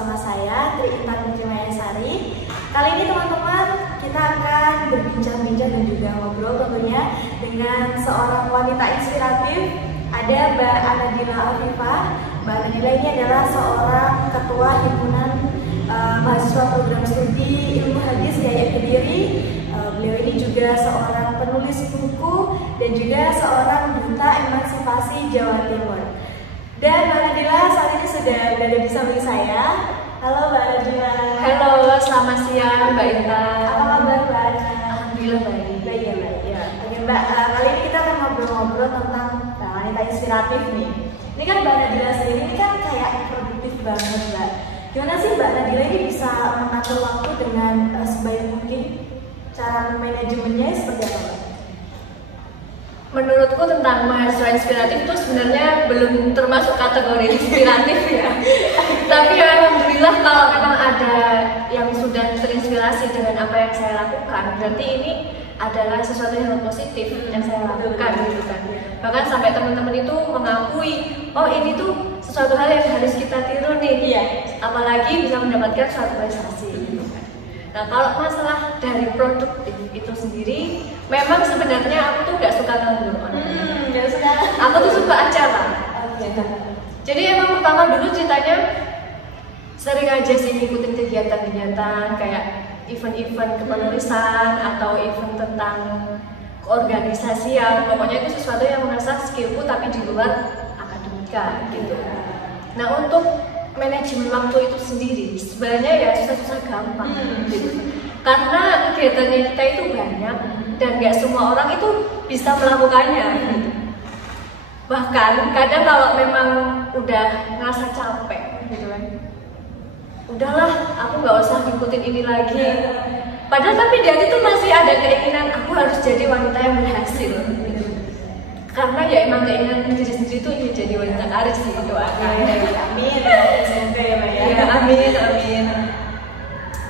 bersama saya Tri Intan Mayasari. Kali ini teman-teman kita akan berbincang-bincang dan juga ngobrol tentunya dengan seorang wanita inspiratif. Ada Mbak Anadila Afifah. Mbak Anadila ini adalah seorang ketua himpunan mahasiswa program studi ilmu hadis YAIN Kediri. Beliau ini juga seorang penulis buku dan juga seorang duta emansipasi Jawa Timur. Dan Mbak Anadila saat ini sudah berada di samping saya. Halo Mbak Anadila. Halo, selamat siang Mbak Intan. Apa kabar Mbak Ana? Alhamdulillah baik. Baik ya Mbak. Ya. Oke Mbak, kali ini kita akan ngobrol-ngobrol tentang wanita inspiratif nih. Ini kan Mbak Anadila sendiri ini kan kayak produktif banget Mbak. Gimana sih Mbak Anadila ini bisa mengatur waktu dengan sebaik mungkin? Cara manajemennya seperti apa Mbak? Menurutku tentang mahasiswa inspiratif itu sebenarnya belum termasuk kategori inspiratif ya. Tapi ya, alhamdulillah kalau memang ada yang sudah terinspirasi dengan apa yang saya lakukan, berarti ini adalah sesuatu yang positif yang saya lakukan gitu kan. Bahkan sampai teman-teman itu mengakui, oh ini tuh sesuatu hal yang harus kita tiru nih. Iya. Apalagi bisa mendapatkan suatu prestasi gitu kan. Nah kalau masalah dari produktif itu sendiri, memang sebenarnya aku tuh nggak suka nganggur. Nggak suka. Aku tuh suka acara. Gitu. Jadi emang pertama dulu ceritanya sering aja sih ngikutin kegiatan-kegiatan kayak event-event kepenulisan atau event tentang keorganisasian. Pokoknya itu sesuatu yang mengasah skillku tapi di luar akademika gitu. Nah untuk manajemen waktu itu sendiri sebenarnya ya susah-susah gampang gitu. Karena kegiatannya kita itu banyak dan nggak semua orang itu bisa melakukannya gitu. Bahkan kadang kalau memang udah ngerasa capek gitu kan, udahlah aku nggak usah ngikutin ini lagi. Padahal tapi di hati tuh masih ada keinginan aku harus jadi wanita yang berhasil gitu. Karena ya emang keinginan diri sendiri tuh ingin jadi wanita karir sih doakan. Amin. SMP ya Mbak ya. Ya amin amin.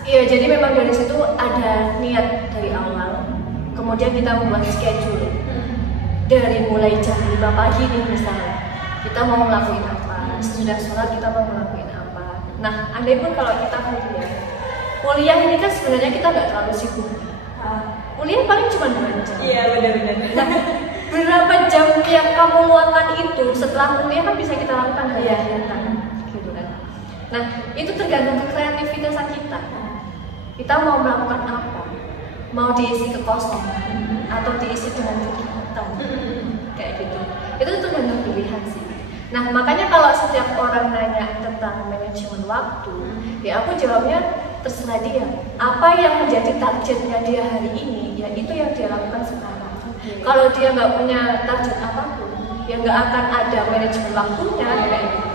Iya jadi memang dari situ ada niat dari awal. Kemudian kita membuat schedule. Dari mulai jam 5 pagi nih misalnya, kita mau ngelakuin apa? Sesudah sholat kita mau ngelakuin apa? Nah, andai pun kalau kita kuliah ini kan sebenarnya kita nggak terlalu sibuk. Kuliah paling cuma 2 jam. Iya benar-benar. Nah, berapa jam yang kamu luangkan itu setelah kuliah kan bisa kita lakukan hal-hal gitu kan. Nah, itu tergantung kreativitasan kita. Kita mau melakukan apa? Mau diisi kekosongan atau diisi dengan kegiatan kayak gitu. Itu tergantung pilihan sih. Nah, makanya kalau setiap orang nanya tentang manajemen waktu, ya aku jawabnya terserah dia. Apa yang menjadi targetnya dia hari ini, ya itu yang dia lakukan sekarang. Kalau dia nggak punya target apapun, ya nggak akan ada manajemen waktunya kayak gitu.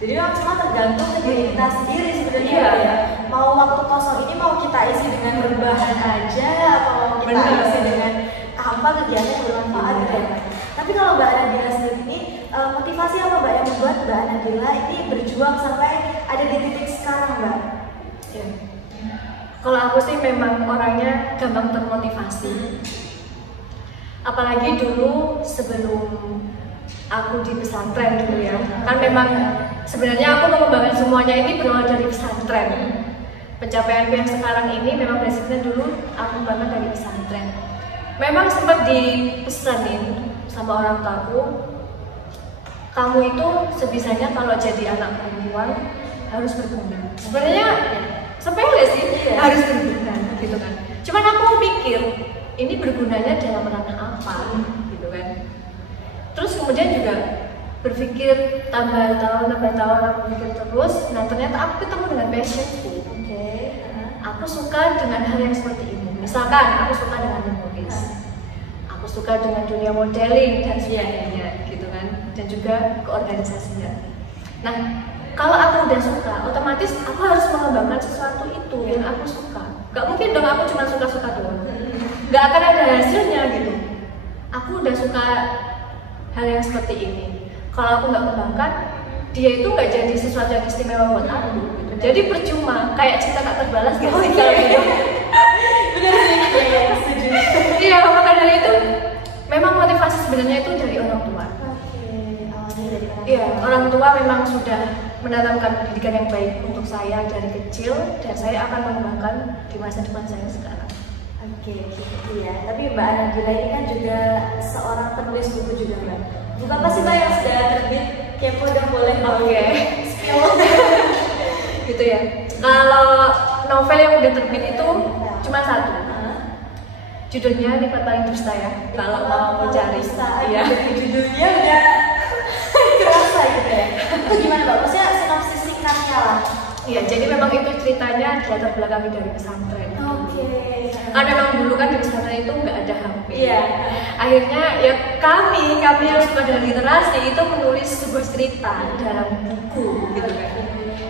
Jadi memang semua tergantung ke diri kita sendiri sebenarnya Iya. ya. Mau waktu kosong ini mau kita isi dengan berbahan aja, atau mau kita Benar. isi dengan apa kegiatan yang bermanfaat gitu ya. Tapi kalau Mbak Anadila sendiri ini motivasi apa Mbak yang membuat Mbak Anadila ini berjuang sampai ada di titik sekarang Mbak? Ya. Kalau aku sih memang orangnya gampang termotivasi. Apalagi dulu sebelum aku di pesantren dulu ya, kan memang sebenarnya aku mengembangkan semuanya ini berawal dari pesantren. Pencapaianku yang sekarang ini memang basicnya dulu aku banget dari pesantren. Memang sempat dipesanin sama orang tuaku, kamu itu sebisanya kalau jadi anak perempuan harus berguna. Sebenarnya sepele sih, harus berguna gitu kan. Cuman aku pikir ini bergunanya dalam ranah apa gitu kan. Terus kemudian juga berpikir tambah tahun aku pikir terus. Nah ternyata aku ketemu dengan passionku. Aku suka dengan hal yang seperti ini. Misalkan aku suka dengan menulis, aku suka dengan dunia modeling dan sebagainya gitu kan. Dan juga keorganisasian. Nah kalau aku udah suka, otomatis aku harus mengembangkan sesuatu itu yang aku suka. Gak mungkin dong aku cuma suka-suka doang. Gak akan ada hasilnya gitu. Aku udah suka hal yang seperti ini. Kalau aku nggak kembangkan, dia itu nggak jadi sesuatu yang istimewa buat aku. Gitu. Jadi percuma, kayak cinta tak terbalas gitu. Benar sih, Iya, maka dari itu memang motivasi sebenarnya itu dari orang tua. Iya, orang tua memang sudah menanamkan pendidikan yang baik untuk saya dari kecil, dan saya akan mengembangkan di masa depan saya sekarang. Oke, gitu ya. Tapi Mbak Anagila ini kan juga seorang penulis buku juga, Mbak. Buku apa sih Mbak yang sudah terbit? Kepo dong, boleh. Oke. Gitu ya. Kalau novel yang udah terbit itu cuma satu. Judulnya Nikmat Paling Dusta ya. Kalau mau mencari. Iya. Judulnya udah kerasa gitu ya. Itu gimana Mbak? Maksudnya sinopsis singkatnya lah. Iya, jadi memang itu ceritanya latar belakangi dari pesantren. Oke. Karena memang dulu kan di pesantren itu nggak ada HP. Iya. Akhirnya ya kami yang suka dengan literasi itu menulis sebuah cerita dalam buku gitu kan.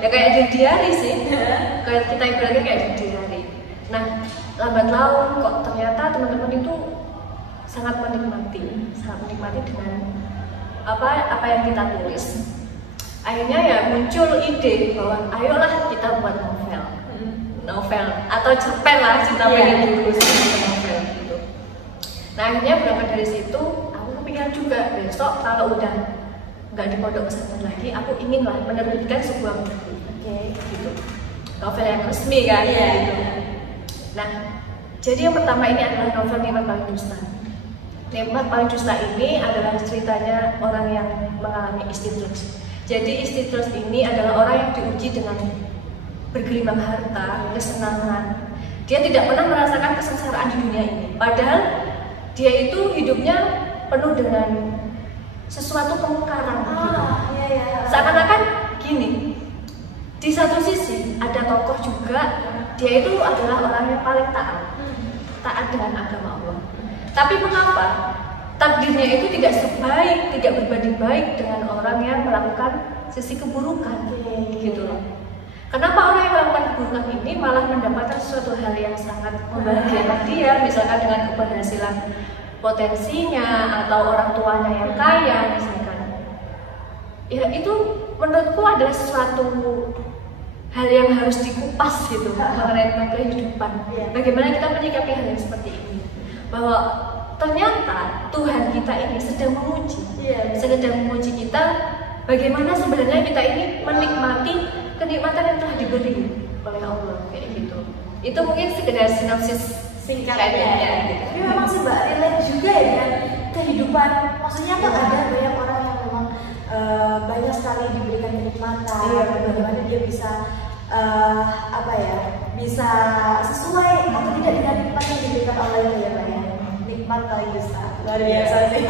Ya kayak di diary sih. Kayak kita ibaratnya kayak di diary. Nah, lambat laun kok ternyata teman-teman itu sangat menikmati dengan apa yang kita tulis. Akhirnya ya muncul ide bahwa ayolah kita buat novel atau cerpen lah, cerita pendek dulu novel gitu. Nah akhirnya berangkat dari situ aku kepikiran juga besok kalau udah nggak di pondok pesantren lagi, aku ingin lah menerbitkan sebuah buku, gitu, novel yang resmi kan, gitu. Nah jadi yang pertama ini adalah novel Nikmat Paling Dusta. Nikmat Paling Dusta ini adalah ceritanya orang yang mengalami istidraj. Jadi istidraj ini adalah orang yang diuji dengan bergelimang harta, kesenangan. Dia tidak pernah merasakan kesengsaraan di dunia ini. Padahal dia itu hidupnya penuh dengan sesuatu kemungkaran. Seakan-akan gini. Di satu sisi ada tokoh juga, dia itu adalah orang yang paling taat dengan agama Allah. Tapi mengapa takdirnya itu tidak berbanding baik dengan orang yang melakukan sisi keburukan, gitu loh. Kenapa orang yang melakukan keburukan ini malah mendapatkan sesuatu hal yang sangat membahagiakan dia, misalkan dengan keberhasilan potensinya atau orang tuanya yang kaya misalkan. Ya itu menurutku adalah sesuatu hal yang harus dikupas gitu mengenai kehidupan. Bagaimana kita menyikapi hal yang seperti ini? Bahwa ternyata Tuhan kita ini sedang menguji kita bagaimana sebenarnya kita ini menikmati kenikmatan yang telah diberi oleh Allah kayak gitu. Itu mungkin sekedar sinopsis singkatnya gitu. Tapi memang sih Mbak relate juga ya dengan kehidupan. Maksudnya tuh ada banyak orang yang memang banyak sekali diberikan kenikmatan. Bagaimana dia bisa bisa sesuai atau tidak dengan nikmat yang diberikan Allah itu ya Mbak ya. Nikmat paling dusta. Luar biasa sih.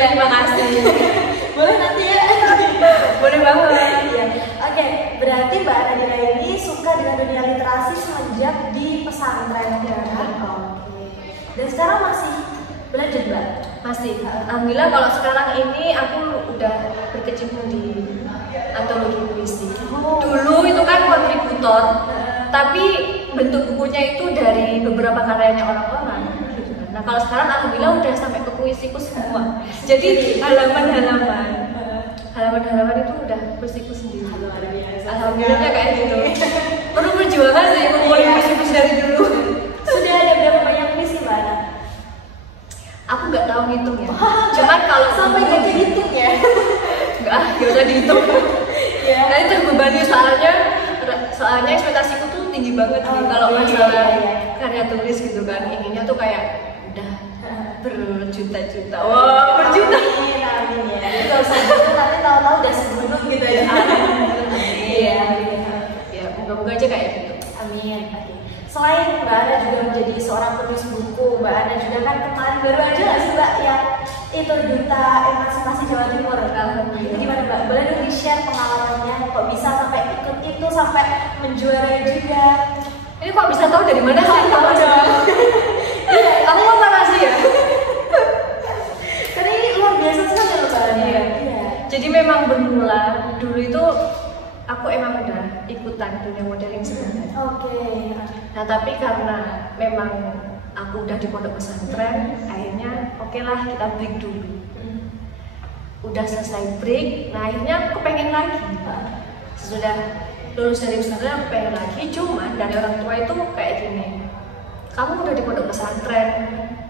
Terima kasih. Boleh nanti ya. Boleh banget. Iya. Oke, berarti Mbak Anagila ini suka dengan dunia literasi semenjak di pesantren ya kan? Oke. Dan sekarang masih belajar Mbak? Masih. Alhamdulillah kalau sekarang ini aku udah berkecimpung di antologi puisi. Dulu itu kan kontributor, tapi bentuk bukunya itu dari beberapa karyanya orang-orang. Nah kalau sekarang alhamdulillah udah sampai ke puisiku semua. Jadi halaman-halaman itu udah puisiku sendiri. Alhamdulillahnya kayak gitu. Perlu perjuangan sih ngumpulin puisi-puisi dari dulu. Sudah ada berapa banyak puisi Mbak Ana? Aku nggak tahu ngitung ya. Cuman kalau sampai jadi hitung ya? nggak usah dihitung. Nanti terbebani soalnya ekspektasiku tuh tinggi banget nih kalau masalah karya tulis gitu kan. Inginnya tuh kayak udah berjuta-juta. Wow, berjuta. Amin ya. Kalau segitu nanti tahu-tahu udah segunung gitu ya. Iya. Ya, moga-moga aja kayak gitu. Amin. Oke. Selain Mbak Ana juga menjadi seorang penulis buku, Mbak Ana juga kan kemarin baru aja nggak sih Mbak yang itu Duta Emansipasi Jawa Timur. Itu gimana Mbak? Boleh dong di-share pengalamannya? Kok bisa sampai ikut itu sampai menjuarai juga? Ini kok bisa tahu dari mana sih? Tahu dong. Aku mau makasih ya. Karena ini luar biasa sekali loh Mbak Ana. Iya. Jadi memang bermula dulu itu aku emang udah ikutan dunia modeling sebenarnya. Oke. Nah tapi karena memang aku udah di pondok pesantren, akhirnya oke lah kita break dulu. Udah selesai break, nah akhirnya aku kepengen lagi. Sesudah lulus dari pesantren aku pengen lagi, cuman dari orang tua itu kayak gini, kamu udah di pondok pesantren,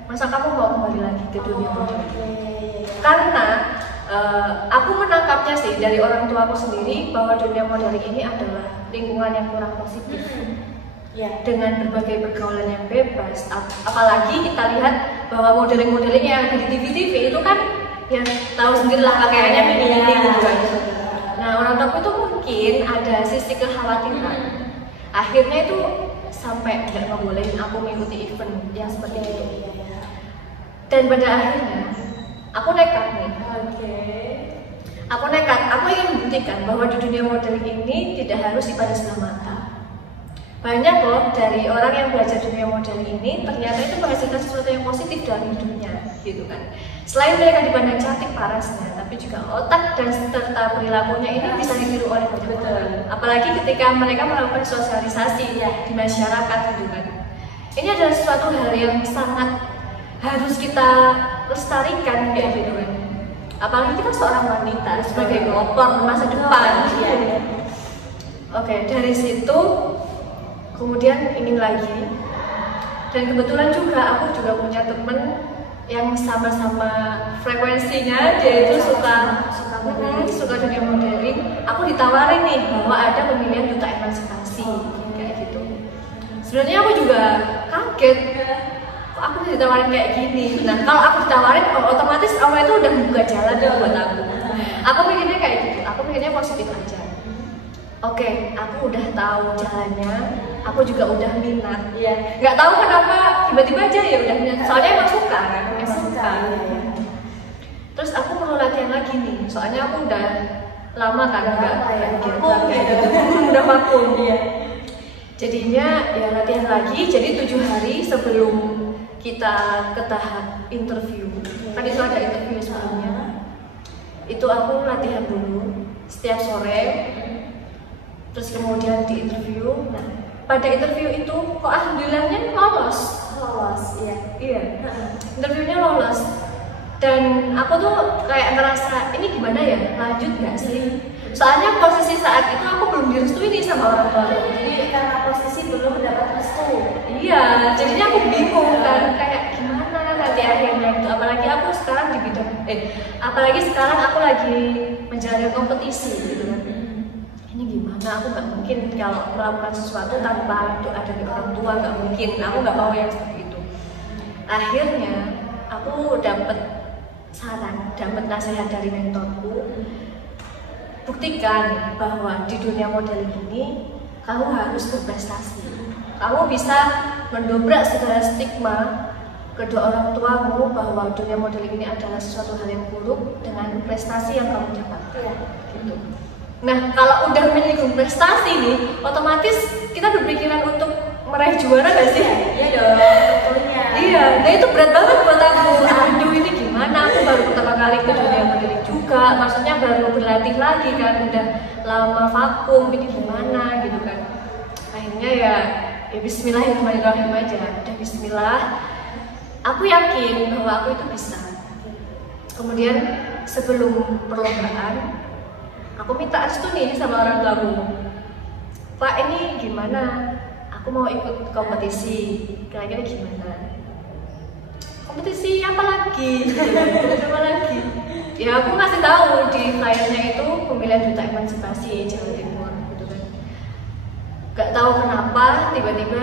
masa kamu mau kembali lagi ke dunia modeling? Karena Aku menangkapnya sih dari orang tua aku sendiri bahwa dunia modeling ini adalah lingkungan yang kurang positif. Ya. Dengan berbagai pergaulan yang bebas, apalagi kita lihat bahwa modeling-modeling yang ada di TV-TV itu kan ya tahu sendirilah pakaiannya mini-mini gitu kan. Nah, orang tua itu mungkin ada sisi kekhawatiran. Akhirnya itu sampai tidak ngebolehin aku mengikuti event yang seperti itu. Dan pada akhirnya aku nekat nih. Aku ingin membuktikan bahwa di dunia modeling ini tidak harus dipandang sebelah mata. Banyak loh dari orang yang belajar dunia modeling ini ternyata itu menghasilkan sesuatu yang positif dalam hidupnya, gitu kan. Selain mereka dipandang cantik parasnya, tapi juga otak dan serta perilakunya ini bisa ditiru oleh banyak orang. Apalagi ketika mereka melakukan sosialisasi di masyarakat, gitu kan. Ini adalah suatu hal yang sangat harus kita lestarikan, kayak gitu kan. Apalagi kita seorang wanita sebagai pelopor masa depan. Oke, dari situ kemudian ingin lagi, dan kebetulan juga aku juga punya temen yang sama-sama frekuensinya, dia itu suka dunia modeling. Aku ditawarin nih bahwa ada pemilihan duta emansipasi kayak gitu. Sebenarnya aku juga kaget, kok aku ditawarin kayak gini. Nah, kalau aku ditawarin, otomatis Allah itu udah membuka jalan buat aku. Aku mikirnya kayak gitu, aku mikirnya positif aja. Oke, aku udah tahu jalannya, aku juga udah minat. Nggak tahu kenapa tiba-tiba aja ya udah minat. Soalnya emang suka kan, emang suka. Terus aku perlu latihan lagi nih, soalnya aku udah lama kan nggak kayak gitu, udah vakum. Jadinya ya latihan lagi. Jadi 7 hari sebelum kita ke tahap interview, kan itu ada interview sebelumnya. Itu aku latihan dulu setiap sore. Terus kemudian di interview. Nah, pada interview itu kok alhamdulillahnya lolos. Iya. Interviewnya lolos. Dan aku tuh kayak ngerasa ini gimana ya, lanjut nggak sih? Soalnya posisi saat itu aku belum direstui nih sama orang tua. Jadi karena posisi belum mendapat restu. Iya, jadinya aku bingung kan, kayak gimana nanti akhirnya gitu. Apalagi aku sekarang di bidang, apalagi sekarang aku lagi menjalani kompetisi gitu kan. Ini gimana? Aku nggak mungkin kalau melakukan sesuatu tanpa doa dari orang tua, nggak mungkin. Aku nggak mau yang seperti itu. Akhirnya aku dapat saran, dapat nasihat dari mentorku. Buktikan bahwa di dunia modeling ini kamu harus berprestasi. Kamu bisa mendobrak segala stigma kedua orang tuamu bahwa dunia modeling ini adalah sesuatu hal yang buruk dengan prestasi yang kamu dapatkan. Gitu. Nah, kalau udah menyinggung prestasi nih, otomatis kita berpikiran untuk meraih juara gak sih? Iya dong, tentunya. Iya, nah itu berat banget buat aku. Aduh, ini gimana? Aku baru pertama kali ke dunia modeling juga. Maksudnya baru berlatih lagi kan, udah lama vakum. Ini gimana gitu kan? Akhirnya ya Bismillahirrahmanirrahim aja. Udah Bismillah. Aku yakin bahwa aku itu bisa. Kemudian sebelum perlombaan, aku minta restu nih sama orang tuaku. Pak, ini gimana? Aku mau ikut kompetisi. Kira-kira gimana? Kompetisi apa lagi? Apa lagi? Ya aku ngasih tahu di flyernya itu pemilihan duta emansipasi Jawa Timur, gitu kan. Gak tahu kenapa tiba-tiba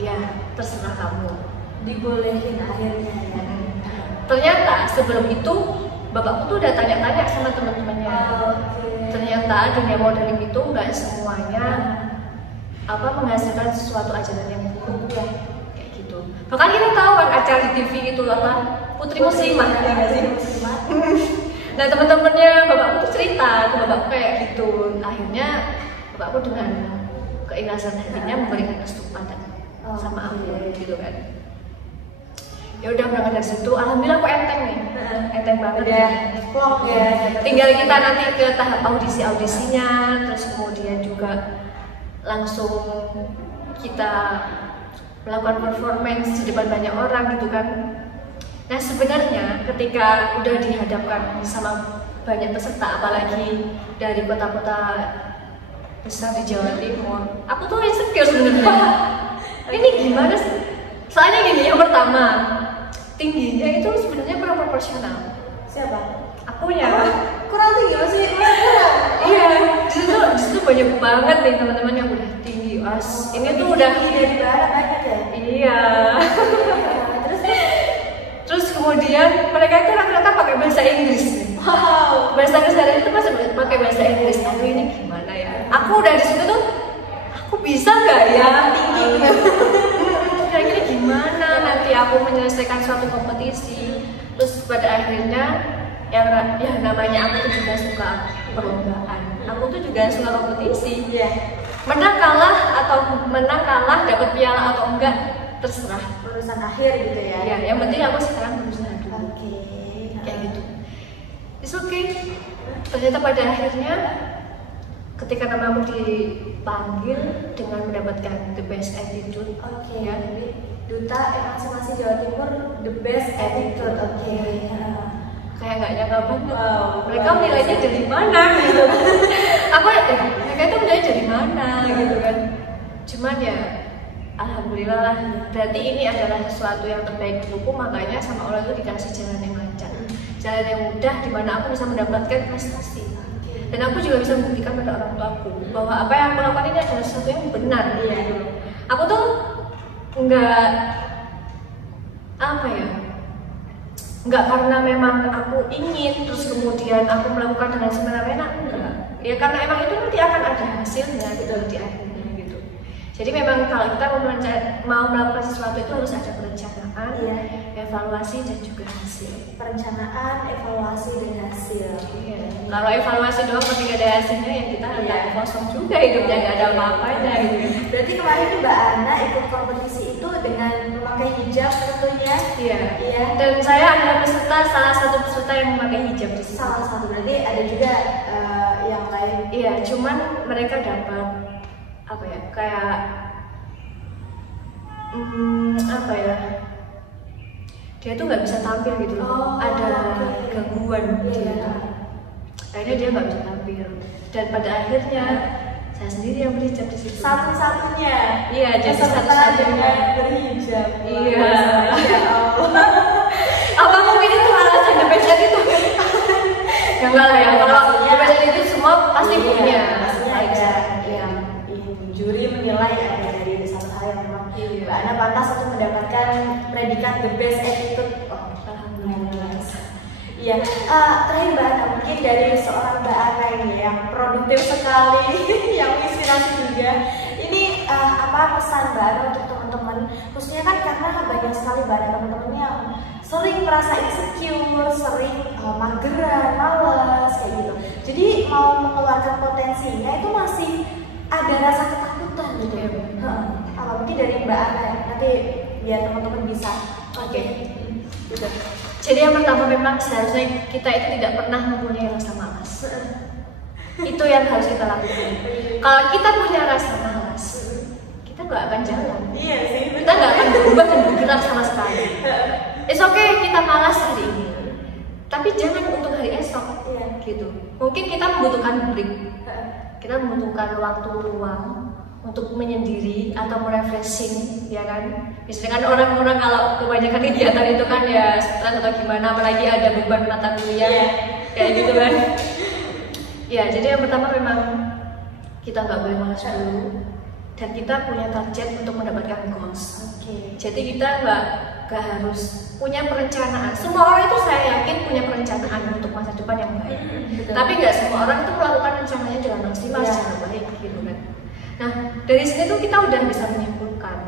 ya terserah kamu. Dibolehin akhirnya ya. Ternyata sebelum itu bapakku tuh udah tanya-tanya sama teman-temannya. Ternyata dunia modeling itu nggak semuanya menghasilkan sesuatu ajaran yang buruk ya, kayak gitu. Bahkan kita tahu kan acara di TV itu Putri Muslimah ya nggak sih? Nah, teman-temannya bapakku tuh cerita ke bapakku kayak gitu. Akhirnya bapakku dengan keikhlasan hatinya memberikan restu pada sama aku gitu kan. Ya udah berangkat dari situ, alhamdulillah aku enteng nih, enteng banget ya. Vlog ya. Tinggal kita nanti ke tahap audisinya, terus kemudian juga langsung kita melakukan performance di depan banyak orang gitu kan. Nah sebenarnya ketika udah dihadapkan sama banyak peserta, apalagi dari kota-kota besar di Jawa Timur, aku tuh insecure sebenarnya. Ini gimana sih? Soalnya gini, yang pertama tingginya itu sebenarnya kurang proporsional. Siapa? Akunya. Kurang tinggi sih, kurang. Iya, disitu banyak banget nih teman-teman yang udah tinggi. Ini tuh udah dari barat banyak ya. Iya. Terus kemudian mereka itu rata-rata pakai bahasa Inggris. Wow. Bahasa keseharian itu pasti pakai bahasa Inggris. Aduh ini gimana ya? Aku udah di situ tuh, aku bisa nggak ya tinggi gitu? Kayak gini gimana nanti aku menyelesaikan suatu kompetisi? Terus pada akhirnya yang namanya aku tuh juga suka perlombaan. Aku tuh juga suka kompetisi. Menang kalah dapat piala atau enggak terserah, urusan akhir gitu ya. Ya, yang penting aku sekarang berusaha dulu. Kayak gitu. It's okay. Ternyata pada akhirnya ketika namaku dipanggil dengan mendapatkan the best attitude. Ya. Duta Emansipasi Jawa Timur the best attitude. Kayak nggak nyangka banget. Mereka nilainya dari mana gitu. Mereka itu nilainya dari mana gitu kan. Cuman ya alhamdulillah lah, berarti ini adalah sesuatu yang terbaik untukku, makanya sama Allah itu dikasih jalan yang lancar, jalan yang mudah, dimana aku bisa mendapatkan prestasi. Dan aku juga bisa membuktikan pada orang tuaku bahwa apa yang aku lakukan ini adalah sesuatu yang benar. Aku tuh nggak karena memang aku ingin terus kemudian aku melakukan dengan semena-mena, enggak. Ya karena emang itu nanti akan ada hasilnya gitu di akhirnya gitu. Jadi memang kalau kita mau melakukan sesuatu itu harus ada perencanaan, evaluasi dan juga hasil. Perencanaan, evaluasi dan hasil. Kalau evaluasi doang tapi nggak ada hasilnya, ya kita akan kosong juga hidupnya, nggak ada apa-apanya gitu. Berarti kemarin Mbak Ana ikut kompetisi itu dengan memakai hijab tentunya. Iya. Dan saya adalah salah satu peserta yang memakai hijab di sini. Salah satu, berarti ada juga yang lain. Iya, cuman mereka dapat dia tuh nggak bisa tampil gitu loh. Ada gangguan dia. Akhirnya dia nggak bisa tampil. Dan pada akhirnya saya sendiri yang berhijab di situ. Satu-satunya. Iya, jadi satu-satunya berhijab. Iya. Apa mungkin itu alasan the best itu? Ya enggak lah ya. Kalau the best itu semua pasti punya. Pastinya ada yang juri menilai ada dari satu hal yang memang Mbak Ana pantas untuk mendapatkan predikat the best attitude. Alhamdulillah. Iya. Terakhir Mbak Ana, mungkin dari seorang Mbak Ana ini yang produktif sekali, yang inspirasi juga. Ini apa pesan Mbak Ana untuk teman-teman? Khususnya kan karena banyak sekali Mbak Ana teman-teman yang sering merasa insecure, sering mageran, malas kayak gitu. Jadi mau mengeluarkan potensinya itu masih ada rasa ketakutan gitu ya. Mungkin dari Mbak Ana nanti biar teman-teman bisa. Gitu. Jadi yang pertama memang seharusnya kita itu tidak pernah mempunyai rasa malas. Itu yang harus kita lakukan. Kalau kita punya rasa malas, kita nggak akan jalan. Iya sih. Kita nggak akan berubah dan bergerak sama sekali. It's okay kita malas hari ini, tapi jangan untuk hari esok. Gitu. Mungkin kita membutuhkan break. Kita membutuhkan waktu luang untuk menyendiri atau merefreshing, ya kan? Biasanya kan orang-orang kalau kebanyakan kegiatan itu kan ya stres atau gimana, apalagi ada beban mata kuliah, kayak gitu kan? Ya, jadi yang pertama memang kita nggak boleh malas dulu, dan kita punya target untuk mendapatkan goals. Jadi kita nggak harus punya perencanaan. Semua orang itu saya yakin punya perencanaan untuk masa depan yang baik. Tapi nggak semua orang itu melakukan rencananya dengan maksimal secara baik, gitu kan? Nah, dari sini tuh kita udah bisa menyimpulkan,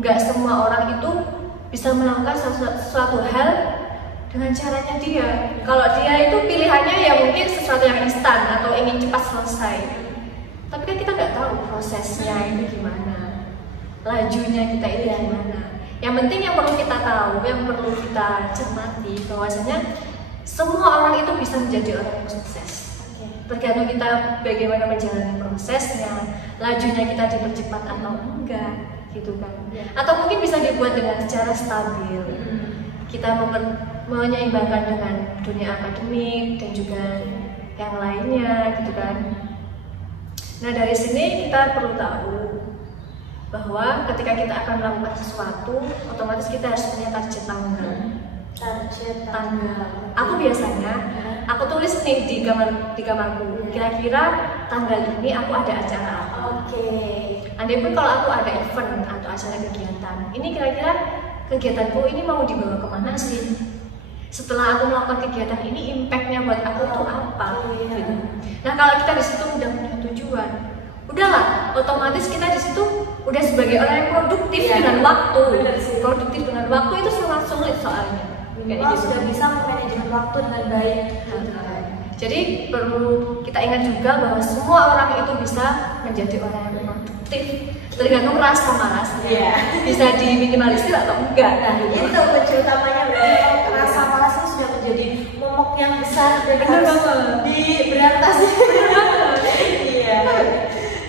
nggak semua orang itu bisa melakukan sesuatu hal dengan caranya dia. Kalau dia itu pilihannya ya mungkin sesuatu yang instan atau ingin cepat selesai. Tapi kan kita nggak tahu prosesnya itu gimana, lajunya kita itu gimana. Yang penting yang perlu kita tahu, yang perlu kita cermati bahwasanya semua orang itu bisa menjadi orang yang sukses. Tergantung kita bagaimana menjalani prosesnya, lajunya kita dipercepat atau enggak, gitu kan? Atau mungkin bisa dibuat dengan secara stabil. Kita menyeimbangkan dengan dunia akademik dan juga yang lainnya, gitu kan? Nah, dari sini kita perlu tahu bahwa ketika kita akan melakukan sesuatu, otomatis kita harus punya target tanggal. Target tanggal. Aku biasanya aku tulis nih di kamarku. Kira-kira tanggal ini aku ada acara apa. Oke. Andai pun kalau aku ada event atau acara kegiatan, ini kira-kira kegiatanku ini mau dibawa kemana sih? Setelah aku melakukan kegiatan ini, impactnya buat aku tuh apa? Gitu. Nah kalau kita di situ udah punya tujuan, udahlah, otomatis kita di situ udah sebagai orang yang produktif dengan waktu. Produktif dengan waktu itu sangat sulit soalnya. Sudah bisa memanajemen waktu dengan baik. Jadi perlu kita ingat juga bahwa semua orang itu bisa menjadi orang yang produktif, tergantung rasa malasnya. Bisa diminimalisir atau enggak. Nah, itu kunci utamanya, berarti rasa malas itu sudah menjadi momok yang besar dan harus diberantas. Iya.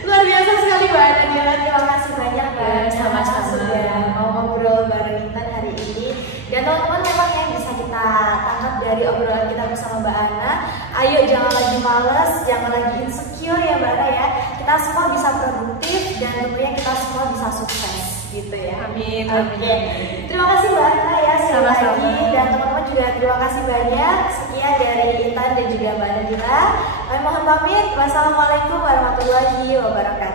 Luar biasa sekali Mbak Nadila, terima kasih banyak Mbak. Sama-sama sudah mau ngobrol bareng Intan hari ini. Dan teman-teman memang yang bisa kita tangkap dari obrolan kita bersama Mbak Ana, ayo jangan lagi males, jangan lagi insecure ya Mbak Ana ya. Kita semua bisa produktif dan tentunya kita semua bisa sukses gitu ya. Amin. Oke. Terima kasih Mbak Ana ya sekali lagi, dan teman-teman juga terima kasih banyak. Sekian dari Intan dan juga Mbak Nadila. Kami mohon pamit. Wassalamualaikum warahmatullahi wabarakatuh.